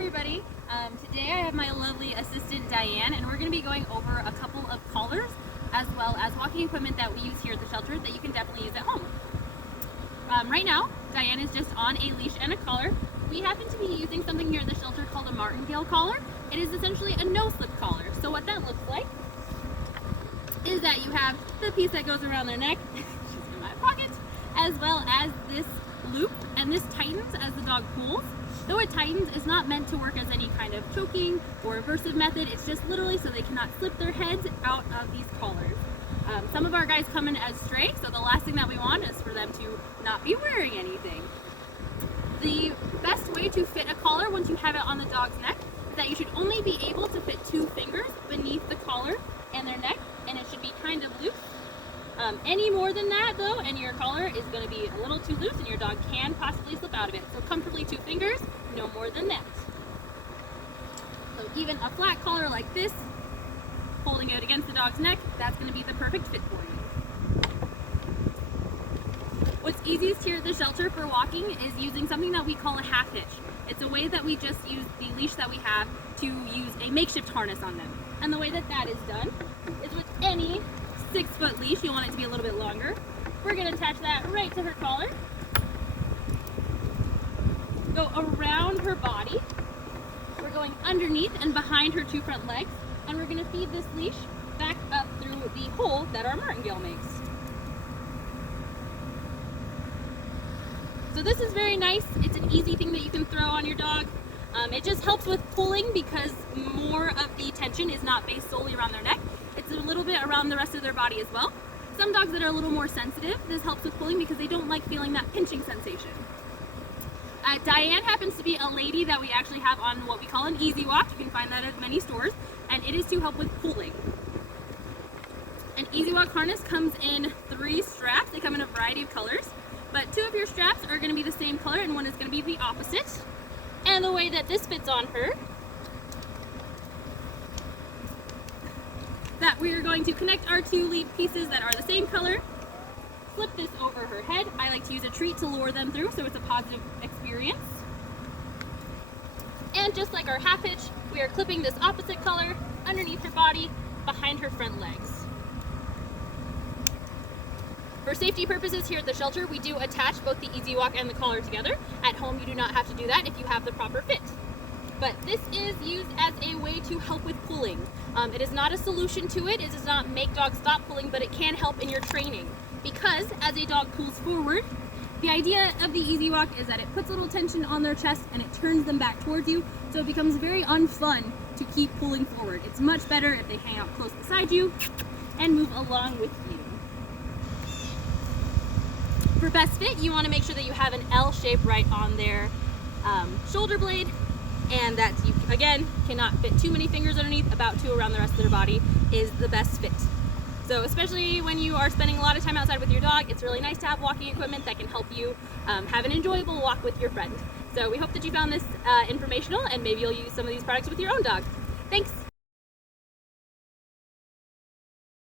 everybody. Today I have my lovely assistant Diane, and we're going to be going over a couple of collars as well as walking equipment that we use here at the shelter that you can definitely use at home. Right now, Diane is just on a leash and a collar. We happen to be using something here at the shelter called a martingale collar. It is essentially a no-slip collar. So what that looks like is that you have the piece that goes around their neck, she's in my pocket, as well as this loop, and this tightens as the dog pulls. Though it tightens, it's not meant to work as any kind of choking or aversive method. It's just literally so they cannot slip their heads out of these collars. Some of our guys come in as stray, so the last thing that we want is for them to not be wearing anything. The best way to fit a collar once you have it on the dog's neck is that you should only be able to fit 2 fingers beneath the collar and their neck, and it should be kind of loose. Any more than that though, and your collar is going to be a little too loose and your dog can possibly slip out of it. So comfortably 2 fingers, no more than that. So even a flat collar like this, holding it against the dog's neck, that's going to be the perfect fit for you. What's easiest here at the shelter for walking is using something that we call a half hitch. It's a way that we just use the leash that we have to use a makeshift harness on them. And the way that that is done is with any 6-foot leash. You want it to be a little bit longer. We're going to attach that right to her collar. Go around her body. We're going underneath and behind her 2 front legs. And we're going to feed this leash back up through the hole that our martingale makes. So this is very nice. It's an easy thing that you can throw on your dog. It just helps with pulling because more of the tension is not based solely around their neck. It's a little bit around the rest of their body as well. Some dogs that are a little more sensitive, this helps with pulling because they don't like feeling that pinching sensation. Diane happens to be a lady that we actually have on what we call an Easy Walk. You can find that at many stores, and it is to help with pulling. An Easy Walk harness comes in 3 straps. They come in a variety of colors, but 2 of your straps are going to be the same color and one is going to be the opposite. And the way that this fits on her, that we are going to connect our 2 lead pieces that are the same color, flip this over her head. I like to use a treat to lure them through so it's a positive experience. And just like our half hitch, we are clipping this opposite color underneath her body, behind her front legs. For safety purposes here at the shelter, we do attach both the Easy Walk and the collar together. At home, you do not have to do that if you have the proper fit. But this is used as a way to help with pulling. It is not a solution to it. It does not make dogs stop pulling, but it can help in your training. Because as a dog pulls forward, the idea of the Easy Walk is that it puts a little tension on their chest and it turns them back towards you, so it becomes very unfun to keep pulling forward. It's much better if they hang out close beside you and move along with you. For best fit, you want to make sure that you have an L shape right on their shoulder blade, and that you, again, cannot fit too many fingers underneath. About 2 around the rest of their body is the best fit. So especially when you are spending a lot of time outside with your dog, it's really nice to have walking equipment that can help you have an enjoyable walk with your friend. So we hope that you found this informational, and maybe you'll use some of these products with your own dog. Thanks!